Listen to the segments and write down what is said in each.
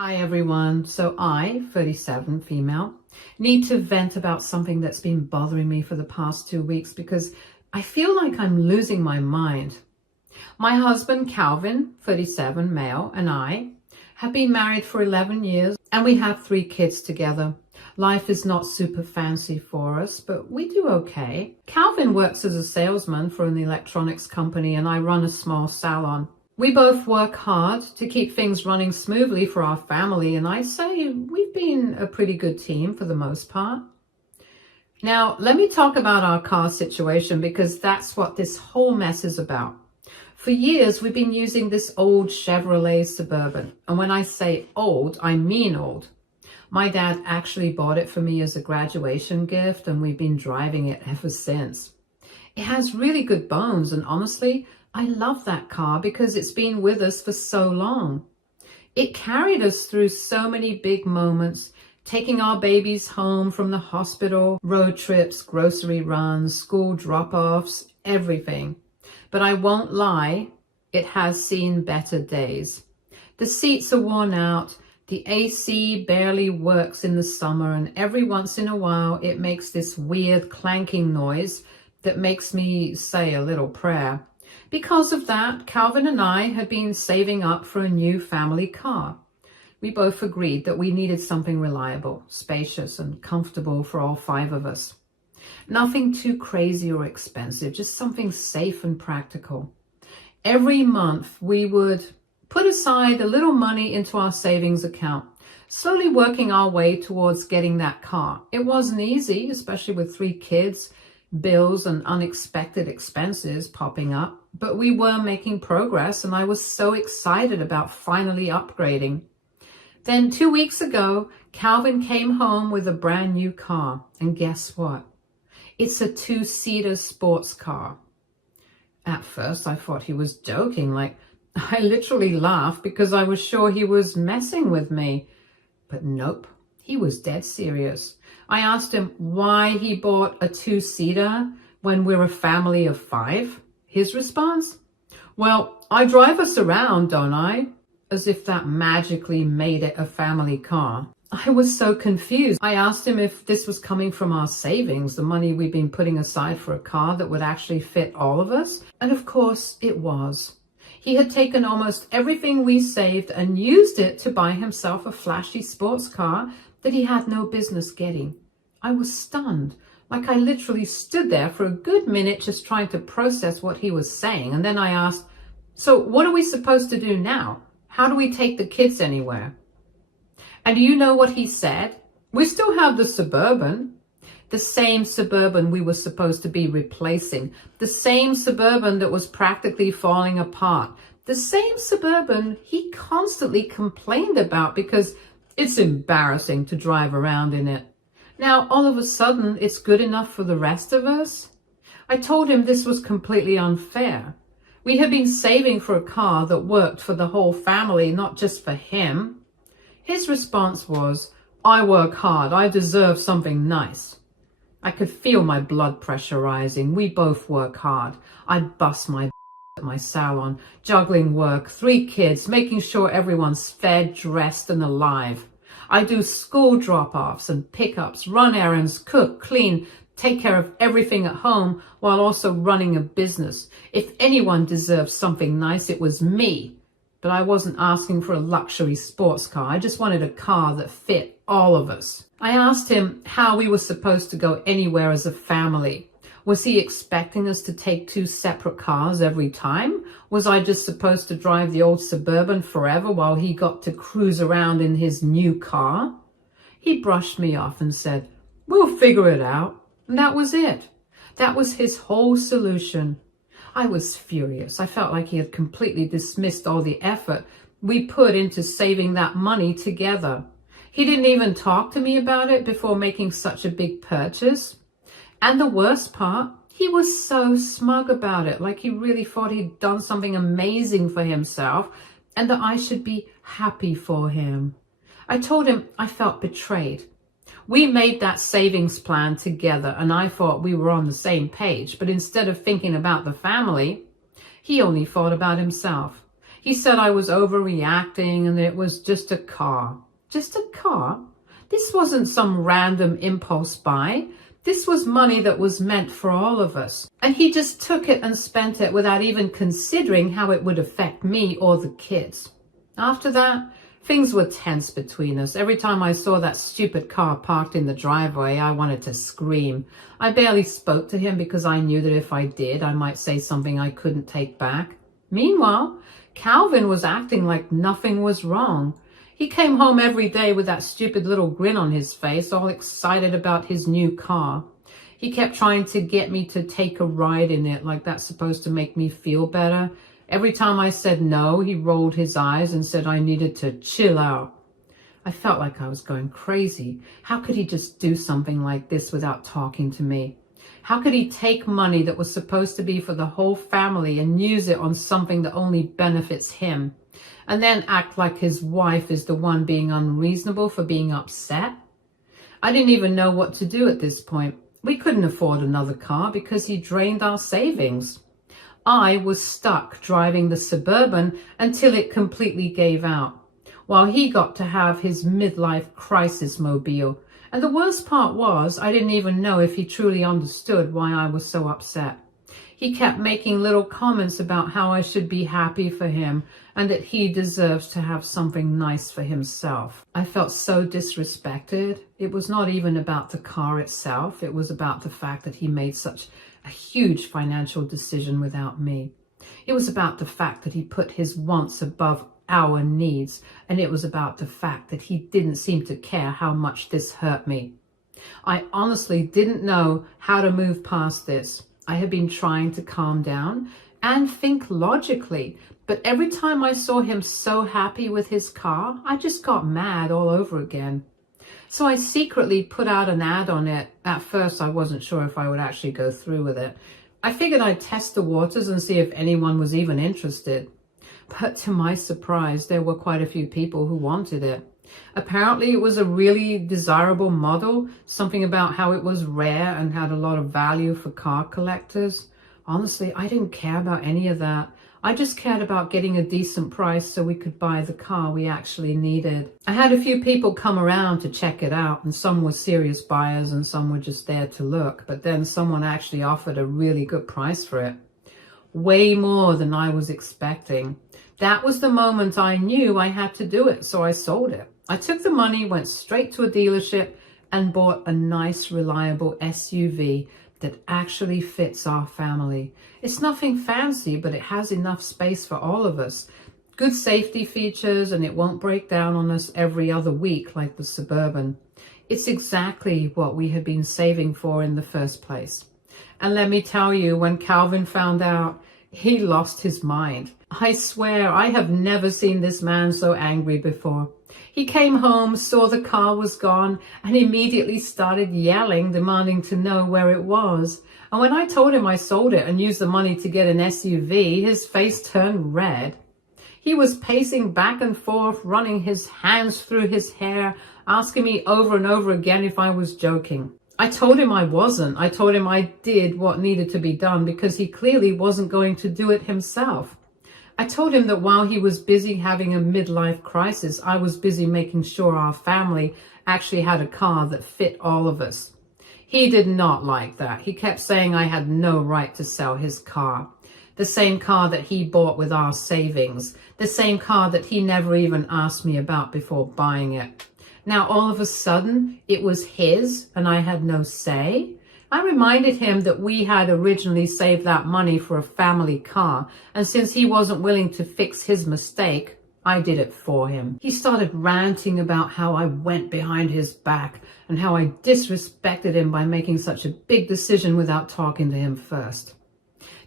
Hi everyone. So I, 37, female, need to vent about something that's been bothering me for the past 2 weeks because I feel like I'm losing my mind. My husband, Calvin, 37, male, and I have been married for 11 years and we have 3 kids together. Life is not super fancy for us, but we do okay. Calvin works as a salesman for an electronics company and I run a small salon. We both work hard to keep things running smoothly for our family, and I'd say we've been a pretty good team for the most part. Now, let me talk about our car situation because that's what this whole mess is about. For years, we've been using this old Chevrolet Suburban, and when I say old, I mean old. My dad actually bought it for me as a graduation gift, and we've been driving it ever since. It has really good bones, and honestly, I love that car because it's been with us for so long. It carried us through so many big moments, taking our babies home from the hospital, road trips, grocery runs, school drop-offs, everything. But I won't lie, it has seen better days. The seats are worn out, the AC barely works in the summer, and every once in a while it makes this weird clanking noise that makes me say a little prayer. Because of that, Calvin and I had been saving up for a new family car. We both agreed that we needed something reliable, spacious, and comfortable for all 5 of us. Nothing too crazy or expensive, just something safe and practical. Every month, we would put aside a little money into our savings account, slowly working our way towards getting that car. It wasn't easy, especially with 3 kids, bills and unexpected expenses popping up, but we were making progress and I was so excited about finally upgrading. Then 2 weeks ago, Calvin came home with a brand new car, and guess what? It's a 2-seater sports car. At first I thought he was joking, I literally laughed because I was sure he was messing with me, but nope. He was dead serious. I asked him why he bought a 2-seater when we're a family of 5. His response? Well, I drive us around, don't I? As if that magically made it a family car. I was so confused. I asked him if this was coming from our savings, the money we've been putting aside for a car that would actually fit all of us. And of course it was. He had taken almost everything we saved and used it to buy himself a flashy sports car that he had no business getting. I was stunned. I literally stood there for a good minute just trying to process what he was saying. And then I asked, so what are we supposed to do now? How do we take the kids anywhere? And do you know what he said? We still have the Suburban. The same Suburban we were supposed to be replacing. The same Suburban that was practically falling apart. The same Suburban he constantly complained about because it's embarrassing to drive around in it. Now, all of a sudden, it's good enough for the rest of us? I told him this was completely unfair. We had been saving for a car that worked for the whole family, not just for him. His response was, I work hard. I deserve something nice. I could feel my blood pressure rising. We both work hard. I bust my at my salon, juggling work, 3 kids, making sure everyone's fed, dressed, and alive. I do school drop-offs and pickups, run errands, cook, clean, take care of everything at home while also running a business. If anyone deserves something nice, it was me. But I wasn't asking for a luxury sports car. I just wanted a car that fit all of us. I asked him how we were supposed to go anywhere as a family. Was he expecting us to take 2 separate cars every time? Was I just supposed to drive the old Suburban forever while he got to cruise around in his new car? He brushed me off and said, we'll figure it out. And that was it. That was his whole solution. I was furious. I felt like he had completely dismissed all the effort we put into saving that money together. He didn't even talk to me about it before making such a big purchase. And the worst part, he was so smug about it, like he really thought he'd done something amazing for himself and that I should be happy for him. I told him I felt betrayed. We made that savings plan together and I thought we were on the same page, but instead of thinking about the family, he only thought about himself. He said I was overreacting and it was just a car. Just a car? This wasn't some random impulse buy. This was money that was meant for all of us. And he just took it and spent it without even considering how it would affect me or the kids. After that, things were tense between us. Every time I saw that stupid car parked in the driveway, I wanted to scream. I barely spoke to him because I knew that if I did, I might say something I couldn't take back. Meanwhile, Calvin was acting like nothing was wrong. He came home every day with that stupid little grin on his face, all excited about his new car. He kept trying to get me to take a ride in it, like that's supposed to make me feel better. Every time I said no, he rolled his eyes and said I needed to chill out. I felt like I was going crazy. How could he just do something like this without talking to me? How could he take money that was supposed to be for the whole family and use it on something that only benefits him? And then act like his wife is the one being unreasonable for being upset? I didn't even know what to do at this point. We couldn't afford another car because he drained our savings. I was stuck driving the Suburban until it completely gave out, while he got to have his midlife crisis mobile. And the worst part was, I didn't even know if he truly understood why I was so upset. He kept making little comments about how I should be happy for him and that he deserves to have something nice for himself. I felt so disrespected. It was not even about the car itself. It was about the fact that he made such a huge financial decision without me. It was about the fact that he put his wants above our needs, and it was about the fact that he didn't seem to care how much this hurt me. I honestly didn't know how to move past this. I had been trying to calm down and think logically, but every time I saw him so happy with his car, I just got mad all over again. So I secretly put out an ad on it. At first, I wasn't sure if I would actually go through with it. I figured I'd test the waters and see if anyone was even interested. But to my surprise, there were quite a few people who wanted it. Apparently, it was a really desirable model, something about how it was rare and had a lot of value for car collectors. Honestly, I didn't care about any of that. I just cared about getting a decent price so we could buy the car we actually needed. I had a few people come around to check it out, and some were serious buyers and some were just there to look. But then someone actually offered a really good price for it. Way more than I was expecting. That was the moment I knew I had to do it, so I sold it. I took the money, went straight to a dealership, and bought a nice, reliable SUV that actually fits our family. It's nothing fancy, but it has enough space for all of us. Good safety features, and it won't break down on us every other week like the Suburban. It's exactly what we had been saving for in the first place. And let me tell you, when Calvin found out, he lost his mind. I swear, I have never seen this man so angry before. He came home, saw the car was gone, and immediately started yelling, demanding to know where it was. And when I told him I sold it and used the money to get an SUV, his face turned red. He was pacing back and forth, running his hands through his hair, asking me over and over again if I was joking. I told him I wasn't. I told him I did what needed to be done because he clearly wasn't going to do it himself. I told him that while he was busy having a midlife crisis, I was busy making sure our family actually had a car that fit all of us. He did not like that. He kept saying I had no right to sell his car. The same car that he bought with our savings. The same car that he never even asked me about before buying it. Now, all of a sudden, it was his and I had no say. I reminded him that we had originally saved that money for a family car, and since he wasn't willing to fix his mistake, I did it for him. He started ranting about how I went behind his back and how I disrespected him by making such a big decision without talking to him first.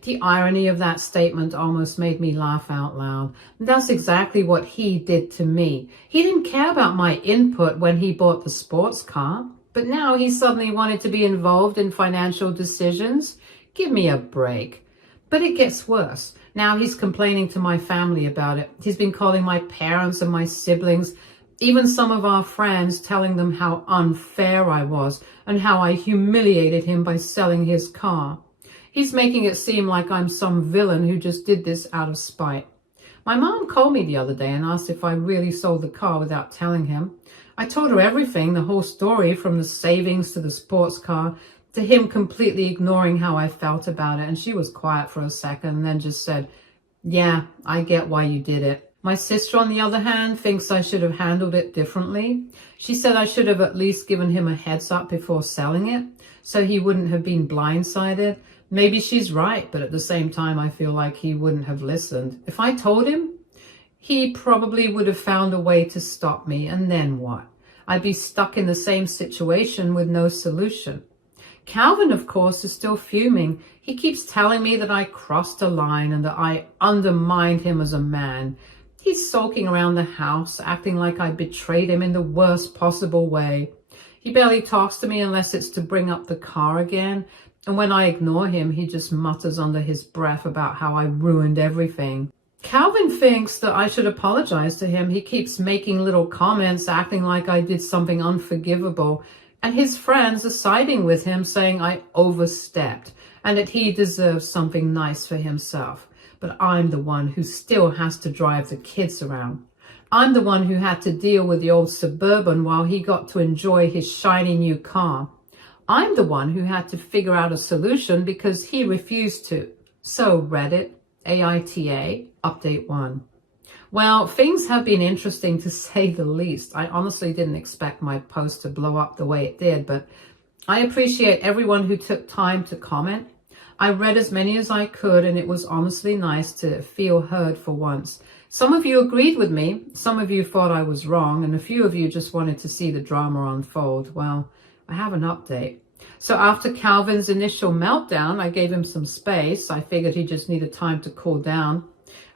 The irony of that statement almost made me laugh out loud. That's exactly what he did to me. He didn't care about my input when he bought the sports car, but now he suddenly wanted to be involved in financial decisions. Give me a break. But it gets worse. Now he's complaining to my family about it. He's been calling my parents and my siblings, even some of our friends, telling them how unfair I was and how I humiliated him by selling his car. He's making it seem like I'm some villain who just did this out of spite. My mom called me the other day and asked if I really sold the car without telling him. I told her everything, the whole story, from the savings to the sports car, to him completely ignoring how I felt about it. And she was quiet for a second and then just said, "Yeah, I get why you did it." My sister, on the other hand, thinks I should have handled it differently. She said I should have at least given him a heads up before selling it, so he wouldn't have been blindsided. Maybe she's right, but at the same time, I feel like he wouldn't have listened. If I told him, he probably would have found a way to stop me, and then what? I'd be stuck in the same situation with no solution. Calvin, of course, is still fuming. He keeps telling me that I crossed a line and that I undermined him as a man. He's sulking around the house, acting like I betrayed him in the worst possible way. He barely talks to me unless it's to bring up the car again. And when I ignore him, he just mutters under his breath about how I ruined everything. Calvin thinks that I should apologize to him. He keeps making little comments, acting like I did something unforgivable. And his friends are siding with him, saying I overstepped and that he deserves something nice for himself. But I'm the one who still has to drive the kids around. I'm the one who had to deal with the old Suburban while he got to enjoy his shiny new car. I'm the one who had to figure out a solution because he refused to. So Reddit, AITA, update 1. Well, things have been interesting to say the least. I honestly didn't expect my post to blow up the way it did, but I appreciate everyone who took time to comment. I read as many as I could, and it was honestly nice to feel heard for once. Some of you agreed with me, some of you thought I was wrong, and a few of you just wanted to see the drama unfold. Well, I have an update. So after Calvin's initial meltdown, I gave him some space. I figured he just needed time to cool down.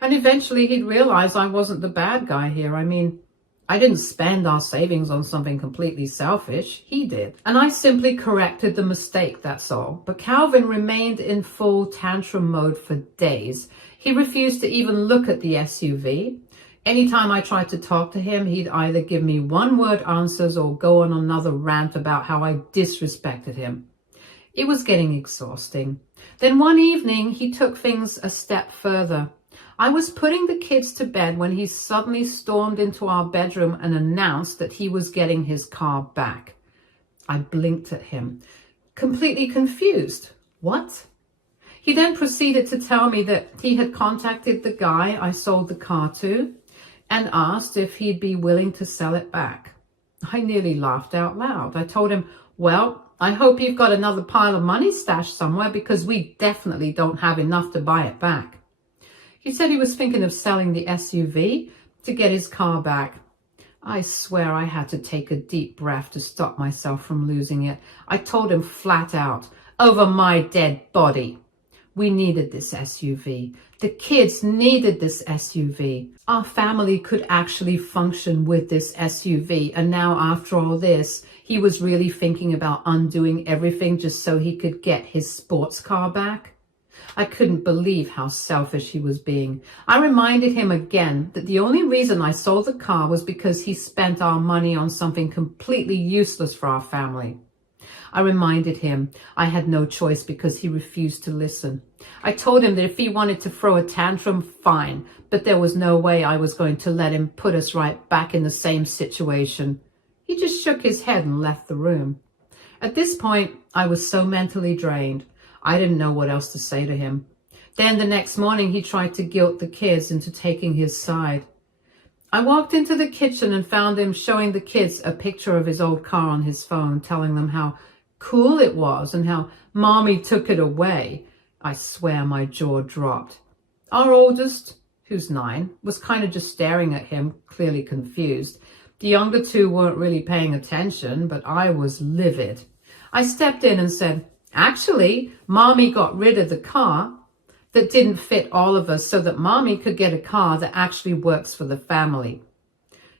And eventually he'd realize I wasn't the bad guy here. I mean, I didn't spend our savings on something completely selfish. He did. And I simply corrected the mistake, that's all. But Calvin remained in full tantrum mode for days. He refused to even look at the SUV. Anytime I tried to talk to him, he'd either give me one-word answers or go on another rant about how I disrespected him. It was getting exhausting. Then one evening, he took things a step further. I was putting the kids to bed when he suddenly stormed into our bedroom and announced that he was getting his car back. I blinked at him, completely confused. What? He then proceeded to tell me that he had contacted the guy I sold the car to and asked if he'd be willing to sell it back. I nearly laughed out loud. I told him, "Well, I hope you've got another pile of money stashed somewhere because we definitely don't have enough to buy it back." He said he was thinking of selling the SUV to get his car back. I swear I had to take a deep breath to stop myself from losing it. I told him flat out, over my dead body. We needed this SUV. The kids needed this SUV. Our family could actually function with this SUV. And now after all this, he was really thinking about undoing everything just so he could get his sports car back. I couldn't believe how selfish he was being. I reminded him again that the only reason I sold the car was because he spent our money on something completely useless for our family. I reminded him I had no choice because he refused to listen. I told him that if he wanted to throw a tantrum, fine, but there was no way I was going to let him put us right back in the same situation. He just shook his head and left the room. At this point, I was so mentally drained. I didn't know what else to say to him. Then the next morning, he tried to guilt the kids into taking his side. I walked into the kitchen and found him showing the kids a picture of his old car on his phone, telling them how cool it was and how Mommy took it away. I swear my jaw dropped. Our oldest, who's 9, was kind of just staring at him, clearly confused. The younger two weren't really paying attention, but I was livid. I stepped in and said, "Actually, Mommy got rid of the car that didn't fit all of us so that Mommy could get a car that actually works for the family."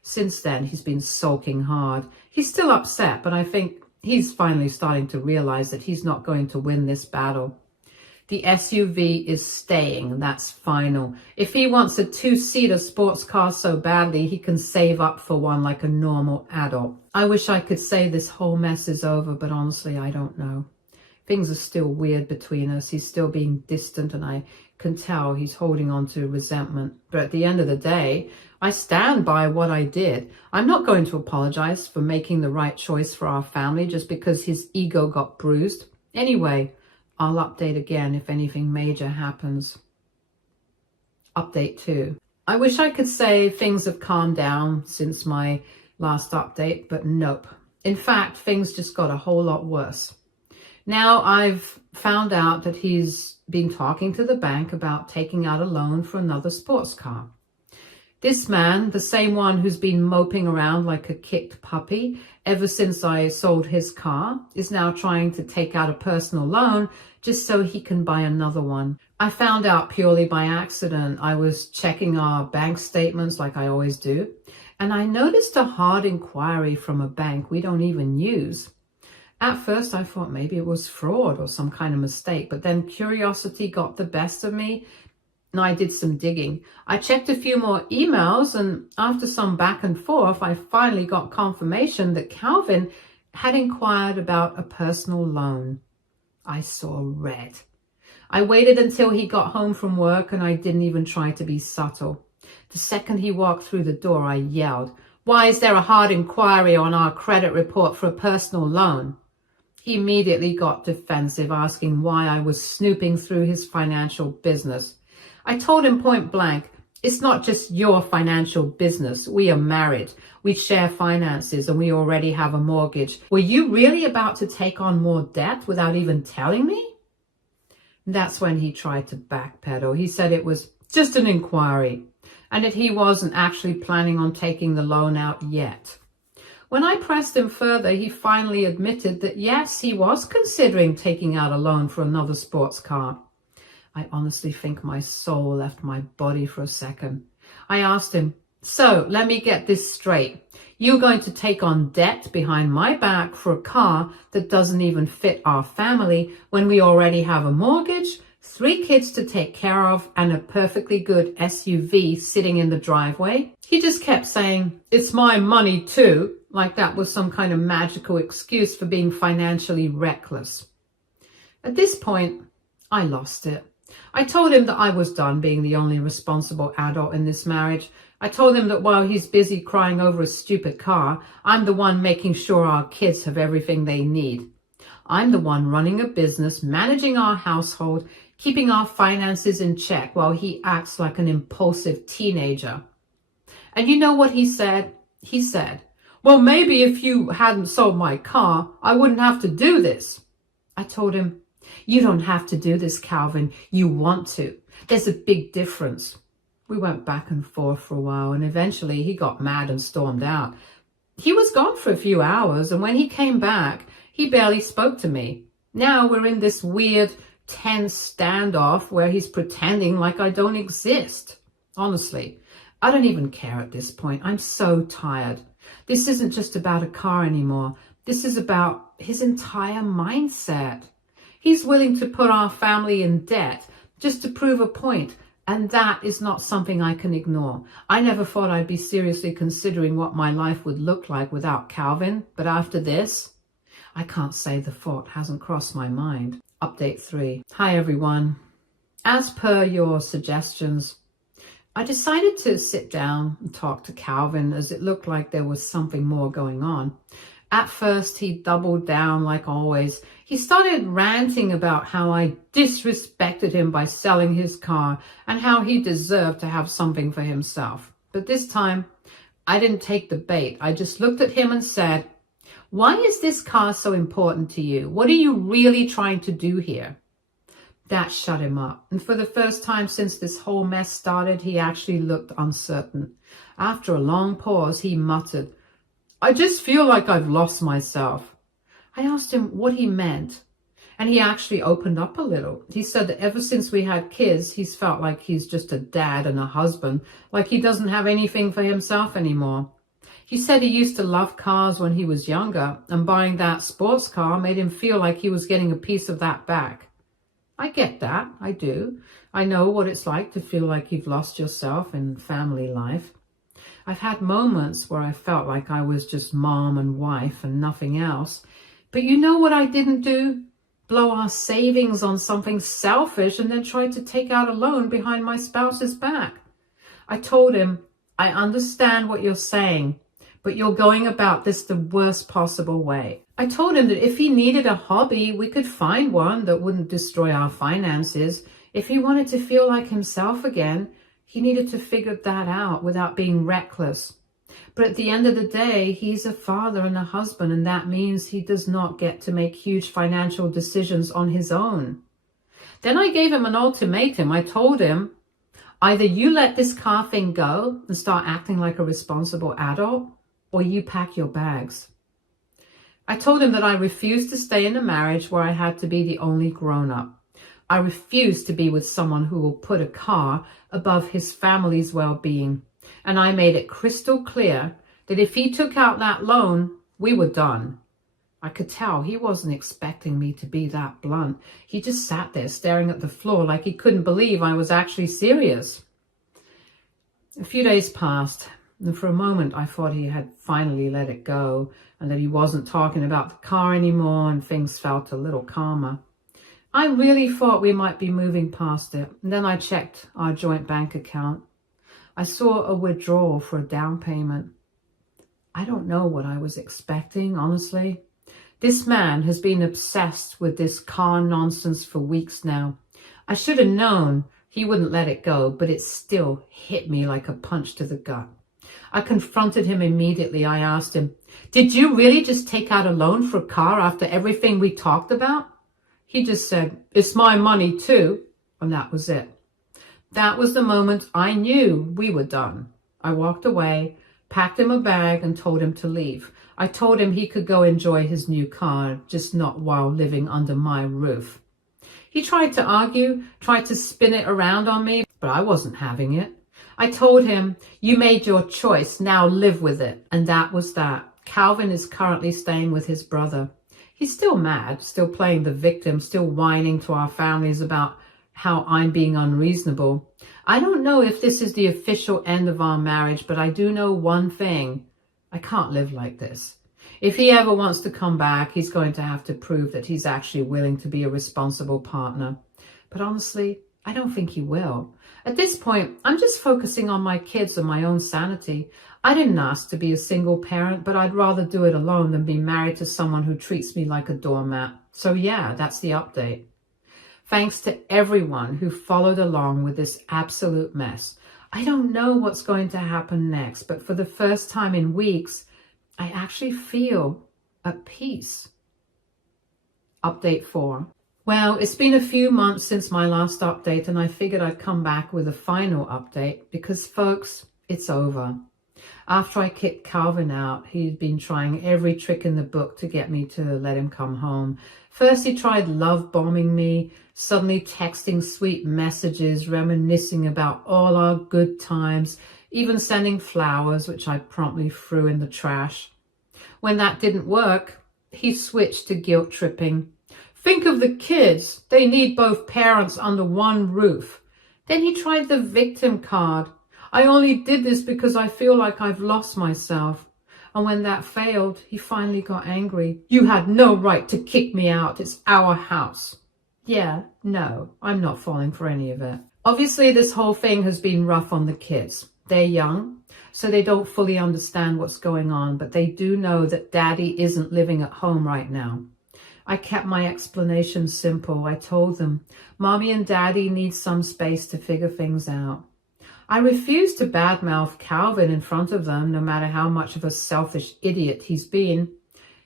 Since then, he's been sulking hard. He's still upset, but I think he's finally starting to realize that he's not going to win this battle. The SUV is staying, that's final. If he wants a 2-seater sports car so badly, he can save up for one like a normal adult. I wish I could say this whole mess is over, but honestly, I don't know. Things are still weird between us. He's still being distant, and I can tell he's holding on to resentment. But at the end of the day, I stand by what I did. I'm not going to apologize for making the right choice for our family just because his ego got bruised. Anyway, I'll update again if anything major happens. Update 2. I wish I could say things have calmed down since my last update, but nope. In fact, things just got a whole lot worse. Now I've found out that he's been talking to the bank about taking out a loan for another sports car. This man, the same one who's been moping around like a kicked puppy ever since I sold his car, is now trying to take out a personal loan just so he can buy another one. I found out purely by accident. I was checking our bank statements like I always do, and I noticed a hard inquiry from a bank we don't even use. At first, I thought maybe it was fraud or some kind of mistake, but then curiosity got the best of me, and I did some digging. I checked a few more emails, and after some back and forth, I finally got confirmation that Calvin had inquired about a personal loan. I saw red. I waited until he got home from work, and I didn't even try to be subtle. The second he walked through the door, I yelled, "Why is there a hard inquiry on our credit report for a personal loan?" He immediately got defensive, asking why I was snooping through his financial business. I told him point blank, "It's not just your financial business. We are married. We share finances, and we already have a mortgage. Were you really about to take on more debt without even telling me?" That's when he tried to backpedal. He said it was just an inquiry and that he wasn't actually planning on taking the loan out yet. When I pressed him further, he finally admitted that yes, he was considering taking out a loan for another sports car. I honestly think my soul left my body for a second. I asked him, "So let me get this straight. You're going to take on debt behind my back for a car that doesn't even fit our family when we already have a mortgage, 3 kids to take care of, and a perfectly good SUV sitting in the driveway?" He just kept saying, "It's my money too," like that was some kind of magical excuse for being financially reckless. At this point, I lost it. I told him that I was done being the only responsible adult in this marriage. I told him that while he's busy crying over a stupid car, I'm the one making sure our kids have everything they need. I'm the one running a business, managing our household, keeping our finances in check while he acts like an impulsive teenager. And you know what he said? He said, "Well, maybe if you hadn't sold my car, I wouldn't have to do this." I told him, "You don't have to do this, Calvin. You want to. There's a big difference." We went back and forth for a while, and eventually he got mad and stormed out. He was gone for a few hours, and when he came back, he barely spoke to me. Now we're in this weird, tense standoff where he's pretending like I don't exist. Honestly, I don't even care at this point. I'm so tired. This isn't just about a car anymore. This is about his entire mindset. He's willing to put our family in debt just to prove a point, and that is not something I can ignore. I never thought I'd be seriously considering what my life would look like without Calvin, but after this, I can't say the thought hasn't crossed my mind. Update 3. Hi everyone. As per your suggestions, I decided to sit down and talk to Calvin as it looked like there was something more going on. At first, he doubled down like always. He started ranting about how I disrespected him by selling his car and how he deserved to have something for himself. But this time, I didn't take the bait. I just looked at him and said, "Why is this car so important to you? What are you really trying to do here?" That shut him up. And for the first time since this whole mess started, he actually looked uncertain. After a long pause, he muttered, "I just feel like I've lost myself." I asked him what he meant, and he actually opened up a little. He said that ever since we had kids, he's felt like he's just a dad and a husband, like he doesn't have anything for himself anymore. He said he used to love cars when he was younger, and buying that sports car made him feel like he was getting a piece of that back. I get that, I do. I know what it's like to feel like you've lost yourself in family life. I've had moments where I felt like I was just mom and wife and nothing else. But you know what I didn't do? blow our savings on something selfish and then try to take out a loan behind my spouse's back. I told him, I understand what you're saying, but you're going about this the worst possible way. I told him that if he needed a hobby, we could find one that wouldn't destroy our finances. If he wanted to feel like himself again, he needed to figure that out without being reckless. But at the end of the day, he's a father and a husband, and that means he does not get to make huge financial decisions on his own. Then I gave him an ultimatum. I told him, either you let this car thing go and start acting like a responsible adult, or you pack your bags. I told him that I refused to stay in a marriage where I had to be the only grown-up. I refused to be with someone who will put a car above his family's well-being. And I made it crystal clear that if he took out that loan, we were done. I could tell he wasn't expecting me to be that blunt. He just sat there staring at the floor like he couldn't believe I was actually serious. A few days passed, and for a moment I thought he had finally let it go and that he wasn't talking about the car anymore, and things felt a little calmer. I really thought we might be moving past it, and then I checked our joint bank account. I saw a withdrawal for a down payment. I don't know what I was expecting, honestly. This man has been obsessed with this car nonsense for weeks now. I should have known he wouldn't let it go, but it still hit me like a punch to the gut. I confronted him immediately. I asked him, "Did you really just take out a loan for a car after everything we talked about?" He just said, "It's my money too," and that was it. That was the moment I knew we were done. I walked away, packed him a bag, and told him to leave. I told him he could go enjoy his new car, just not while living under my roof. He tried to argue, tried to spin it around on me, but I wasn't having it. I told him, "You made your choice, now live with it." And that was that. Calvin is currently staying with his brother. He's still mad, still playing the victim, still whining to our families about how I'm being unreasonable. I don't know if this is the official end of our marriage, but I do know one thing. I can't live like this. If he ever wants to come back, he's going to have to prove that he's actually willing to be a responsible partner. But honestly, I don't think he will. At this point, I'm just focusing on my kids and my own sanity. I didn't ask to be a single parent, but I'd rather do it alone than be married to someone who treats me like a doormat. So yeah, that's the update. Thanks to everyone who followed along with this absolute mess. I don't know what's going to happen next, but for the first time in weeks, I actually feel at peace. Update 4. Well, it's been a few months since my last update, and I figured I'd come back with a final update because, folks, it's over. After I kicked Calvin out, he'd been trying every trick in the book to get me to let him come home. First, he tried love bombing me, suddenly texting sweet messages, reminiscing about all our good times, even sending flowers, which I promptly threw in the trash. When that didn't work, he switched to guilt tripping. Think of the kids. They need both parents under one roof. Then he tried the victim card. I only did this because I feel like I've lost myself. And when that failed, he finally got angry. You had no right to kick me out. It's our house. Yeah, no, I'm not falling for any of it. Obviously, this whole thing has been rough on the kids. They're young, so they don't fully understand what's going on, but they do know that Daddy isn't living at home right now. I kept my explanation simple. I told them, Mommy and Daddy need some space to figure things out. I refused to badmouth Calvin in front of them, no matter how much of a selfish idiot he's been.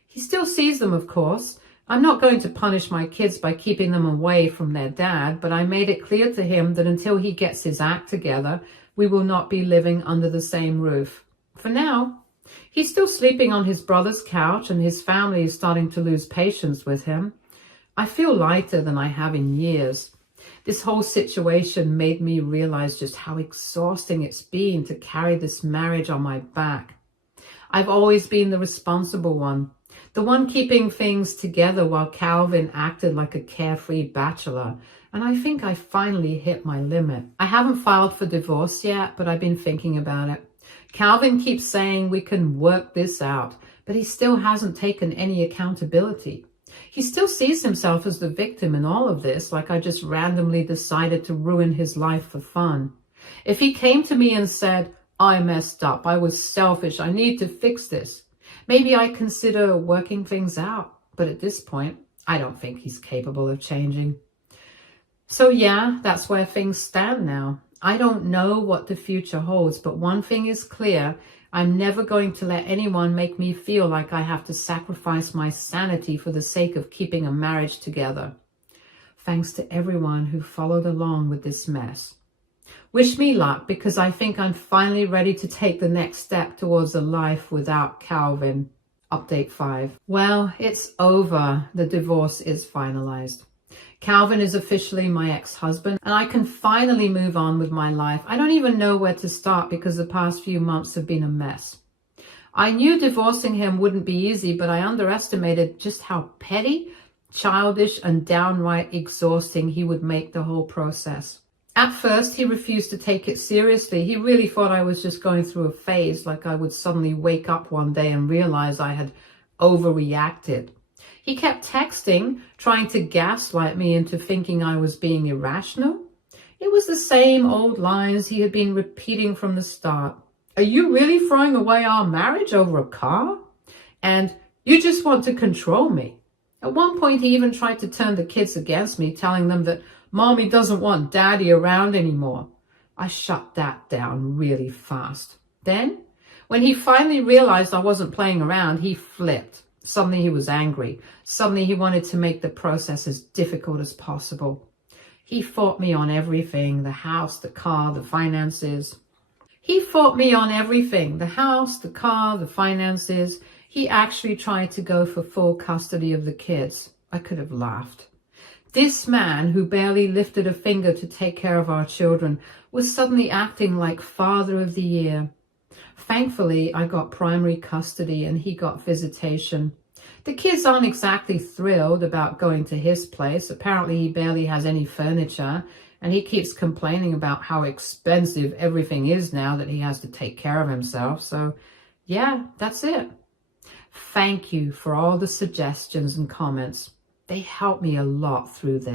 He still sees them, of course. I'm not going to punish my kids by keeping them away from their dad, but I made it clear to him that until he gets his act together, we will not be living under the same roof. For now, he's still sleeping on his brother's couch, and his family is starting to lose patience with him. I feel lighter than I have in years. This whole situation made me realize just how exhausting it's been to carry this marriage on my back. I've always been the responsible one, the one keeping things together while Calvin acted like a carefree bachelor, and I think I finally hit my limit. I haven't filed for divorce yet, but I've been thinking about it. Calvin keeps saying we can work this out, but he still hasn't taken any accountability. He still sees himself as the victim in all of this, like I just randomly decided to ruin his life for fun. If he came to me and said, I messed up, I was selfish, I need to fix this, maybe I consider working things out. But at this point, I don't think he's capable of changing. So yeah, that's where things stand now. I don't know what the future holds, but one thing is clear. I'm never going to let anyone make me feel like I have to sacrifice my sanity for the sake of keeping a marriage together. Thanks to everyone who followed along with this mess. Wish me luck, because I think I'm finally ready to take the next step towards a life without Calvin. Update 5. Well, it's over. The divorce is finalized. Calvin is officially my ex-husband, and I can finally move on with my life. I don't even know where to start because the past few months have been a mess. I knew divorcing him wouldn't be easy, but I underestimated just how petty, childish, and downright exhausting he would make the whole process. At first, he refused to take it seriously. He really thought I was just going through a phase, like I would suddenly wake up one day and realize I had overreacted. He kept texting, trying to gaslight me into thinking I was being irrational. It was the same old lines he had been repeating from the start. Are you really throwing away our marriage over a car? And you just want to control me. At one point, he even tried to turn the kids against me, telling them that Mommy doesn't want Daddy around anymore. I shut that down really fast. Then, when he finally realized I wasn't playing around, he flipped. Suddenly he was angry. Suddenly he wanted to make the process as difficult as possible. He fought me on everything, the house, the car, the finances. He fought me on everything, the house, the car, the finances. He actually tried to go for full custody of the kids. I could have laughed. This man, who barely lifted a finger to take care of our children, was suddenly acting like Father of the Year. Thankfully, I got primary custody and he got visitation. The kids aren't exactly thrilled about going to his place. Apparently, he barely has any furniture, and he keeps complaining about how expensive everything is now that he has to take care of himself. So, yeah, that's it. Thank you for all the suggestions and comments. They helped me a lot through this.